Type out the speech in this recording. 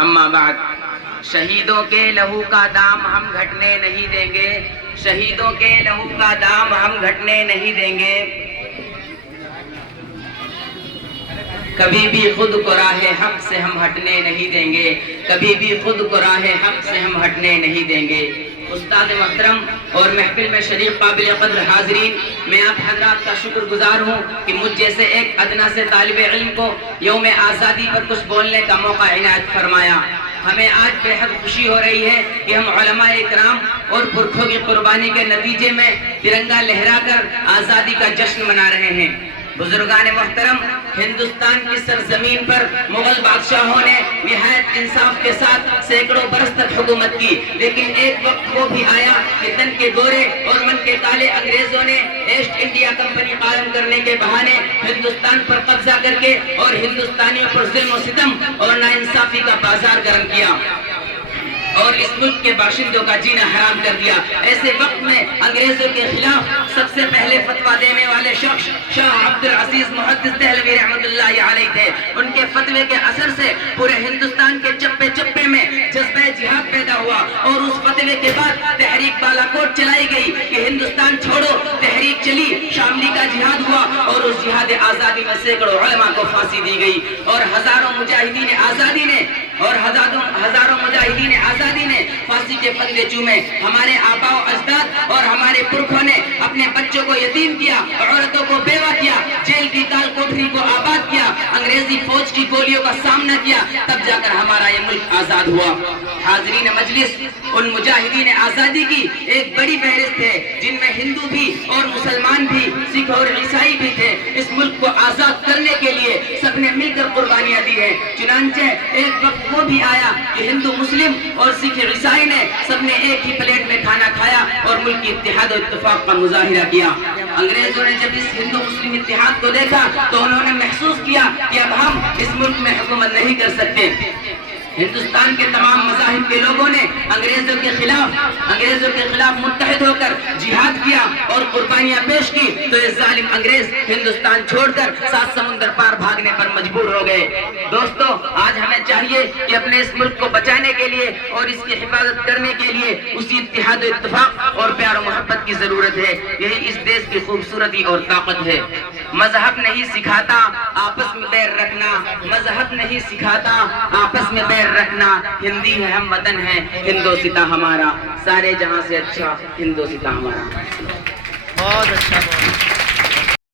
اما بعد، شہیدوں کے لہو کا دام ہم گھٹنے نہیں دیں گے، شہیدوں کے لہو کا دام ہم گھٹنے نہیں دیں گے، کبھی بھی خود کو راہ حق سے ہم ہٹنے نہیں دیں گے، کبھی بھی خود کو راہ حق سے ہم ہٹنے نہیں دیں گے۔ استاد محترم اور محفل میں شریف قابل قدر حاضرین، میں آپ حضرات کا شکر گزار ہوں کہ مجھ جیسے ایک ادنا سے طالب علم کو یوم آزادی پر کچھ بولنے کا موقع عنایت فرمایا۔ ہمیں آج بے حد خوشی ہو رہی ہے کہ ہم علماء اکرام اور پرکھوں کی قربانی کے نتیجے میں ترنگا لہرا کر آزادی کا جشن منا رہے ہیں۔ بزرگان محترم، ہندوستان کی سرزمین پر مغل بادشاہوں نے نہایت انصاف کے ساتھ سینکڑوں برس تک حکومت کی، لیکن ایک وقت وہ بھی آیا کہ تن کے گورے اور من کے کالے انگریزوں نے ایسٹ انڈیا کمپنی قائم کرنے کے بہانے ہندوستان پر قبضہ کر کے اور ہندوستانیوں پر ظلم و ستم اور ناانصافی کا بازار گرم کیا اور اس ملک کے باشندوں کا جینا حرام کر دیا۔ ایسے وقت میں انگریزوں کے خلاف سب سے پہلے فتویٰ دینے والے شخص شاہ عبد العزیز محدث دہلوی رحمۃ اللہ علیہ تھے۔ ان کے فتوے کے اثر سے پورے ہندوستان کے چپے چپے میں جذبہ جہاد پیدا ہوا اور اس فتوے کے بعد تحریک بالاکوٹ چلائی گئی کہ ہندوستان چھوڑو تحریک چلی، شاملی کا جہاد ہوا اور اس جہاد آزادی میں سینکڑوں علماء کو پھانسی دی گئی اور ہزاروں مجاہدین آزادی نے پھانسی کے پھندے چومے۔ ہمارے آباء و اجداد اور ہمارے پرکھوں نے اپنے بچوں کو یتیم کیا، عورتوں کو بیوہ کیا، جیل کی کال کوٹری کو آباد کیا، انگریزی فوج کی گولیوں کا سامنا کیا، تب جا کر ہمارا یہ ملک آزاد ہوا۔ حاضرین مجلس، ان مجاہدین آزادی کی ایک بڑی فہرست ہے جن میں ہندو بھی اور مسلمان بھی، سکھ اور عیسائی بھی تھے۔ اس ملک کو آزاد کرنے کے لیے سب نے مل کر قربانیاں دی ہیں۔ چنانچہ ایک وقت وہ بھی آیا کہ ہندو مسلم اور سکھ عیسائی نے سب نے ایک ہی پلیٹ میں کھانا کھایا اور ملک کی اتحاد و اتفاق کا مظاہرہ کیا۔ انگریزوں نے جب اس ہندو مسلم اتحاد کو دیکھا تو انہوں نے محسوس کیا کہ اب ہم اس ملک میں حکومت نہیں کر سکتے۔ ہندوستان کے تمام مذاہب کے لوگوں نے انگریزوں کے خلاف متحد ہو کر جہاد کیا اور قربانیاں پیش کی، تو یہ ظالم انگریز ہندوستان چھوڑ کر 7 سمندر پار بھاگنے پر مجبور ہو گئے۔ دوستو، آج ہمیں چاہیے کہ اپنے اس ملک کو بچانے کے لیے اور اس کی حفاظت کرنے کے لیے اسی اتحاد و اتفاق اور پیار و محبت کی ضرورت ہے۔ یہی اس دیش کی خوبصورتی اور طاقت ہے۔ مذہب نہیں سکھاتا آپس میں بیر رکھنا، مذہب نہیں سکھاتا آپس میں بیر رکھنا، ہندی ہے ہم وطن ہے ہندوستاں ہمارا، سارے جہاں سے اچھا ہندوستاں ہمارا۔ بہت اچھا۔